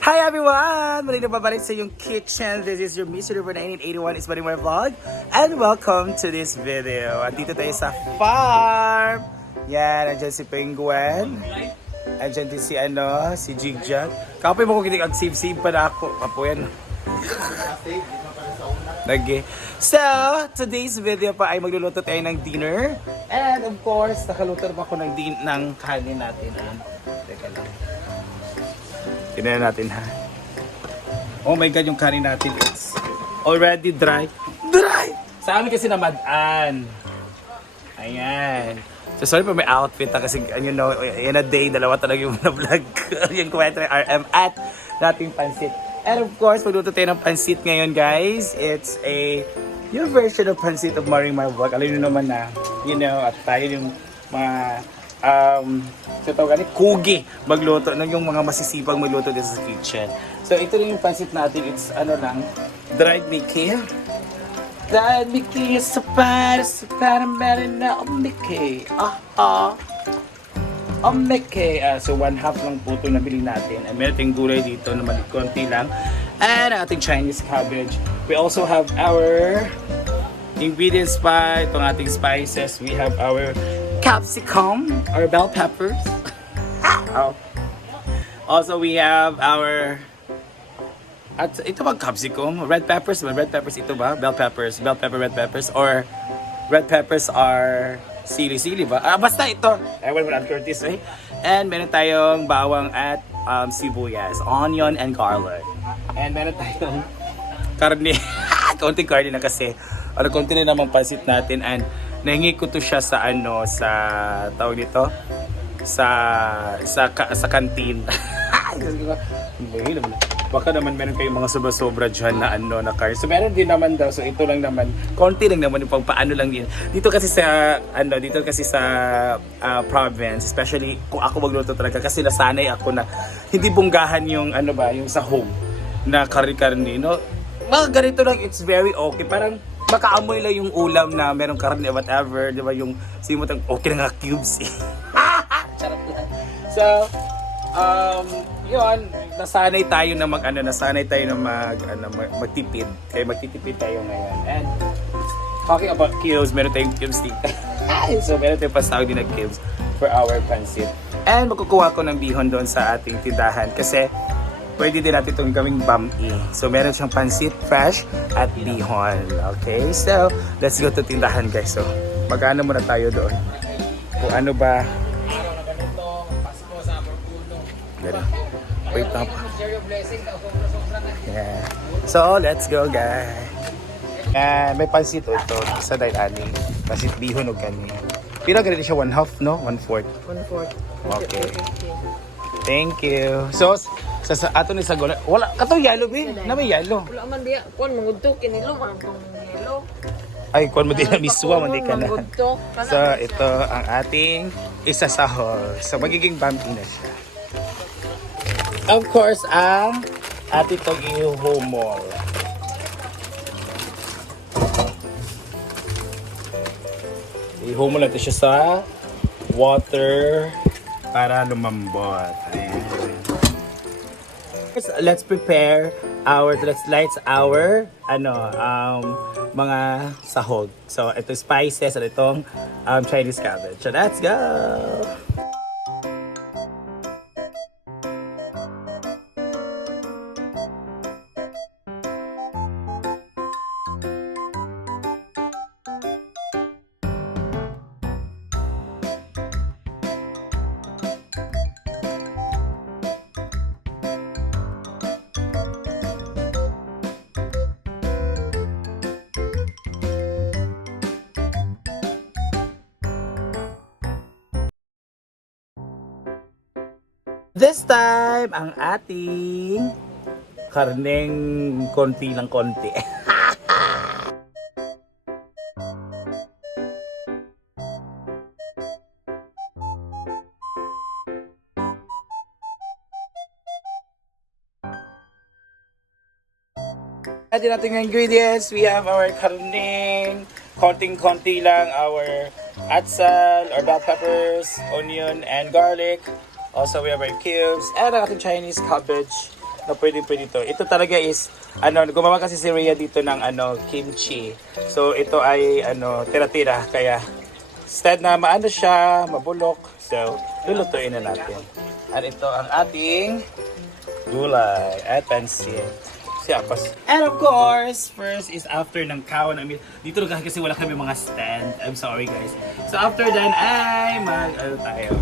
Hi everyone! Muli na babalik sa yung kitchen. This is your Mr. River 1981 is my vlog. And welcome to this video. At dito tayo sa farm. Yan, andyan si Penguin. Andyan din si si Jigjag. Kapay mo kung hindi ag-save-save pa na ako. Apo yan. Lagi. So, today's video pa ay magluluto tayo ng dinner. And of course, nakaluto pa ako ng kanin natin. Teka lang. Tingnan natin ha. Oh my god, yung kanin natin is already dry. Dry! Sa amin kasi namadaan. Ayan. So sorry pa may outfit ha kasi you know, in a day, dalawa talaga yung vlog. Yung kwento ng RM at nating pansit. And of course, magluto tayo ng pansit ngayon guys. It's yung version of pansit of Marimar vlog. Alam nyo naman na, you know, at tayo yung mga so tawag ganit, kugi magluto ng yung mga masisipag magluto dito sa kitchen. So ito rin yung pansit natin. It's dried Mickey. Dried Mickey sa para meron na Mickey. Mickey. So 1/2 lang po ito nabili natin. And meron tayong gulay dito na maliit konti lang. And ating Chinese cabbage. We also have our ingredients pa. Itong ating spices. We have our capsicum or bell peppers. Also, we have our ito ba capsicum? Red peppers? Red peppers ito ba? Bell peppers. Bell pepper, red peppers. Or red peppers are sili-sili ba? Basta ito. Ewan mo na Curtis eh. And meron tayong bawang at sibuyas. Onion and garlic. And meron tayong karne. Konting karne na kasi. Konti na naman pansit natin. And nahingi ko to siya sa sa tawag dito sa kantin. Baka naman meron kayong mga sobra-sobra dyan na car. So meron din naman daw. So ito lang naman, konti lang naman yung paano lang din. Dito kasi sa province, especially kung ako magluto talaga kasi nasanay ako na hindi bunggahan yung yung sahog na kari-karni, no? Mga ganito lang, it's very okay. Parang makaamoy lang yung ulam na merong karne or whatever, di ba? Yung simutang okay na nga cubes eh. Charot lang. So, yun, nasanay tayo na magtipid. Kaya magtitipid tayo ngayon. And talking about cubes, meron tayong cubes dito. So, meron tayong pasawag din na cubes for our pancit. And magkukuha ko ng bihon doon sa ating tindahan kasi pwede din natin itong gawing bami. So, meron siyang pansit, fresh, at bihon. Okay? So, let's go to tindahan, guys. So, mag-ano muna tayo doon. Kung ano ba. Ganun. Wait up. Yeah. So, let's go, guys. May pansit ito. Sa dahil pansit bihon o kanin. Pero ganito siya 1/2, no? 1/4. 1/4. Okay. Thank you. So, sa ato ni Sagol, wala kato yellow be, na may yellow. Wala man diya, kon mangudto kinilo man tong yellow. Ay, kon mo din na miswa man di ka na. Mangudto. So, ito ang ating isasahol. So, magiging bumpy na siya. Of course, ang ating itong ihumol. Ihumol natin siya sa water para lumambot. Ayan. Let's prepare let's light our mga sahog. So ito spices at itong Chinese cabbage. So let's go. This time, ang ating karneng konti lang konti. Atin natin yung ingredients. We have our karneng, konting-konti lang, our atsal or bell peppers, onion, and garlic. Also, we have our cubes and our Chinese cabbage. na pwede to. Ito talaga is, gumawa kasi si Rhea dito ng kimchi. So, ito ay, tira-tira. Kaya, instead na maano siya, mabulok. So, lulutuin na natin. At ito ang ating gulay at pansit. And of course, first is after ng kawan. Dito lang kasi wala kami mga stand. I'm sorry guys. So after then ay tayo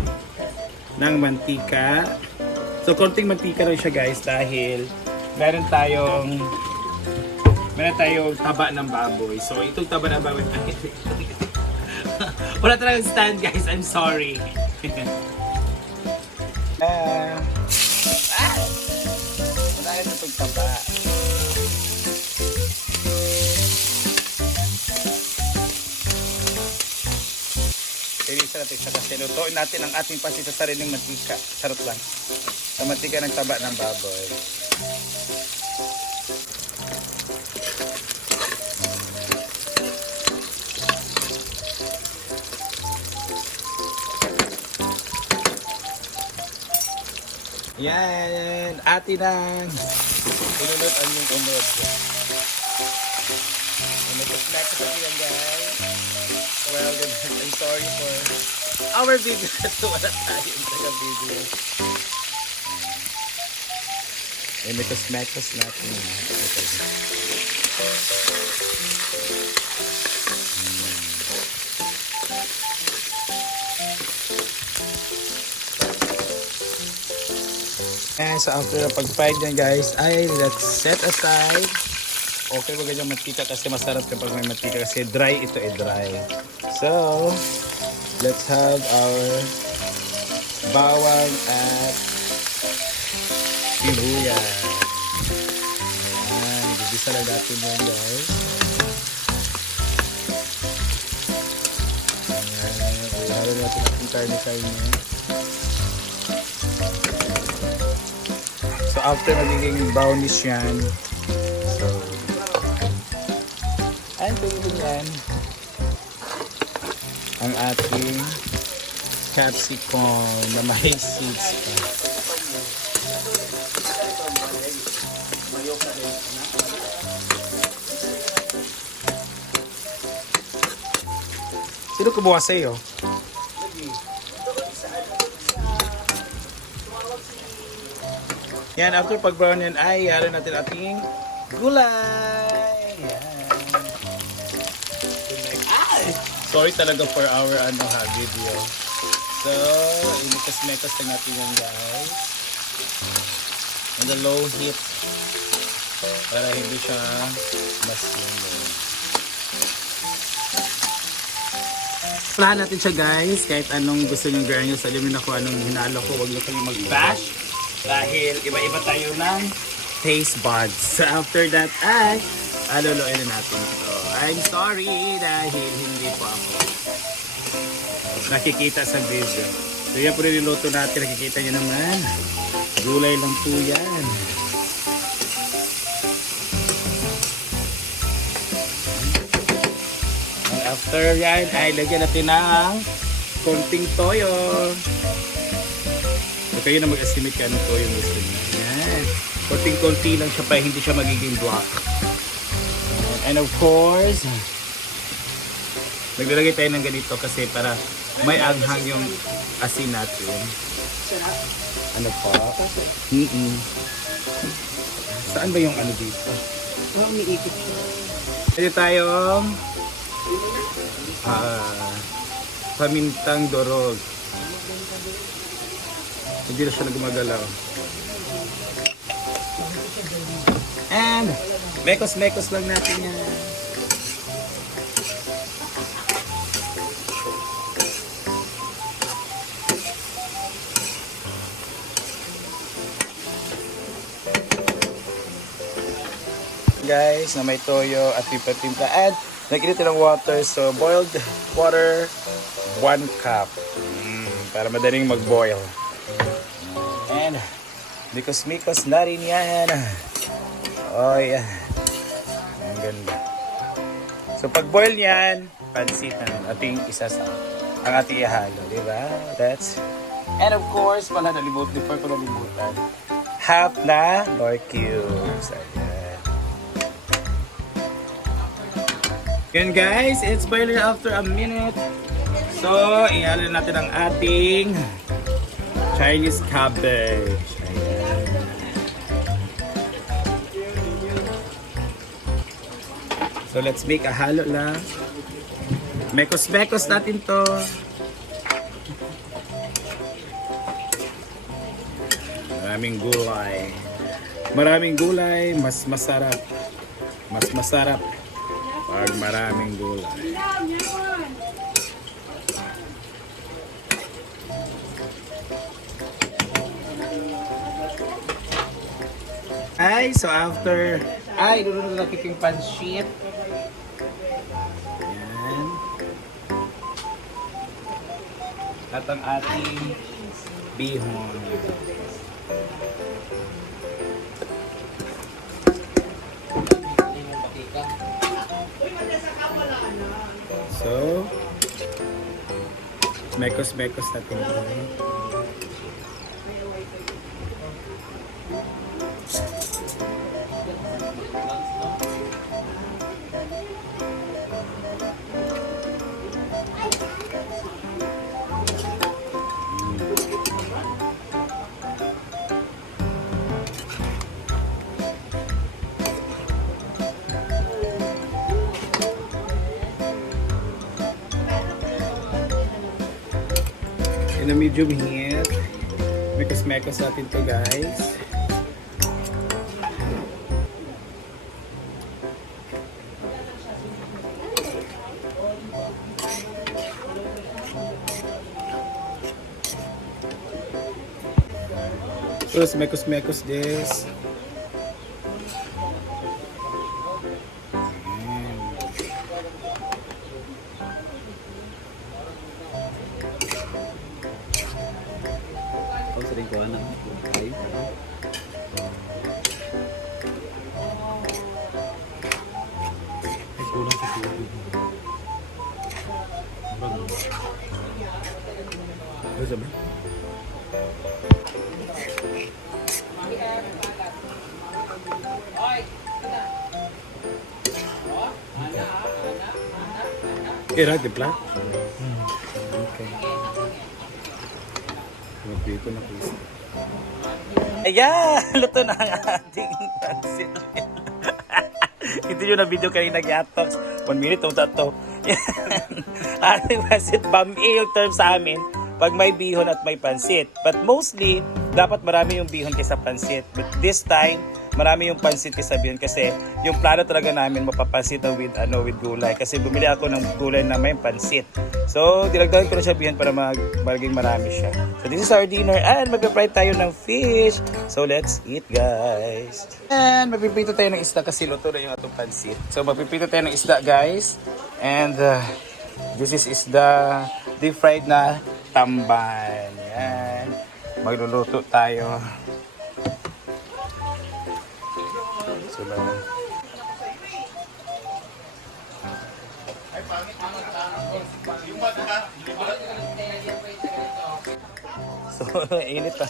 ng mantika. So konting mantika lang siya guys dahil meron tayong taba ng baboy. So itong taba ng baboy wala talagang stand guys. I'm sorry. Wala itong taba. Ilisa natin siya kasi lutuin natin ang ating pansit sa sariling mantika. Sarap lang. Sa mantika ng taba ng baboy. Yan! Atin ang inunod ang yung unod. Snack sa yan guys. Well, I'm sorry for our video kasi wala tayong taga-video. Eh, may kasmetos natin. And so after na pag-fried yan guys, let's set aside. Okay ba ganyan mantika kasi masarap kapag may mantika kasi dry ito dry. So, let's have our bawang at sibuyas. Ayan, gigisa lang natin yan guys. Ayan, ihalo natin ang karne-karne. So, after magiging brownish yan, and pwede yan ang ating capsicum na may seeds pa. Sino kumuha sa'yo? Yan, after pag-brown yan ay halo natin ating gulay. Yan. Sorry talaga for our video. So, inikas-mekas na natin yan guys. On the low heat. Para hindi siya mas yun. Plahan natin siya guys. Kahit anong gusto nyo granules. Alam nyo na kung anong hinalo ko. Huwag nyo kayong mag-bash. Dahil iba-iba tayo ng taste buds. So after that ay aluluin na natin ito. I'm sorry dahil hindi po ako nakikita sa video. So yan po rin niluto natin. Nakikita nyo naman. Gulay lang po yan. And after yan ay lagyan natin ng konting toyo. So kayo na mag-estimate ka ng toyo gusto niyo. Yan. Konting-konti lang siya pa hindi siya magiging black. And of course, naglalagay tayo ng ganito kasi para may anghang yung asin natin. Ano po? Saan ba yung ano dito? Umiikot siya. Pwede tayong pamintang dorog. Hindi na siya nagmagalaw. And mekos-mekos lang natin yan. Guys, na may toyo at timpla-timpla. And nag-init ng water. So boiled water 1 cup. Para madaling mag-boil. And mikos-mikos na rin yan. Oh yeah. Ang ganda. So pag boil yan, pansit na ating isasa. Ang ating ihalo, di ba? And of course, wala nalimutan. Before ko nalimutan. half na nor cubes. Ayan. Yun guys, it's boiling after a minute. So, ihalo natin ang ating Chinese cabbage. Ayan. So, let's make a halo lang. Mekos-mekos natin to. Maraming gulay. Maraming gulay, mas masarap. Mas masarap pag maraming gulay. Ay, so after, ilulunod natin yung pansit. Ayan. At ang ating bihon. So, mekos-mekos natin ito. In a medium heat. Mekos-mekos natin to guys. Terus mekos-mekos this. Sering ko anak. Ay. Kulang sa tubig. Ano sabi? Kira di pla? Okay. Dito na please. Ayan! Luto na ang ating pansit. Ito yung na-video kanina nag-atox. 1 minute itong tato. Ating pansit bami yung term sa amin pag may bihon at may pansit. But mostly, dapat marami yung bihon kaysa pansit. But this time, marami yung pansit kaysa bihon kasi yung plano talaga namin mapapansit with gulay. Kasi bumili ako ng gulay na may pansit. So, dilagdagan ko na siya bihon para maging marami siya. So, this is our dinner and magpapry tayo ng fish. So, let's eat guys. And magpipito tayo ng isda kasi luto na yung atong pansit. So, magpipito tayo ng isda guys. And this is isda deep fried na tamban. Yan. Magluluto tayo. So, init ah.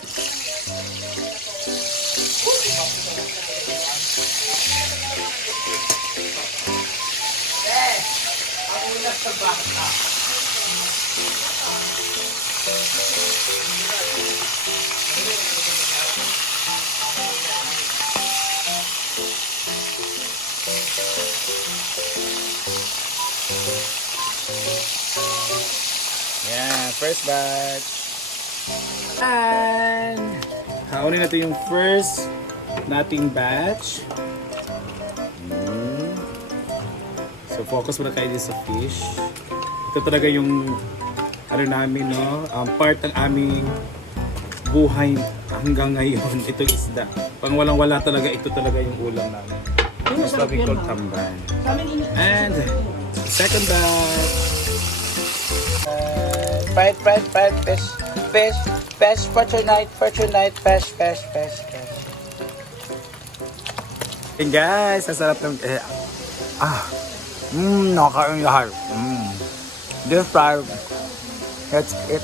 Yeah, first batch. And kaunin natin yung first nating batch. So focus muna kayo sa fish. Ito talaga yung ano namin, no? Part ng aming buhay hanggang ngayon. Ito isda. Pang walang-wala talaga, ito talaga yung ulam namin. That's what we call tamban. And second batch. Fried fish for tonight, fish. Hey guys, ang sarap ng nakakain lahat. Deep fried. Let's eat.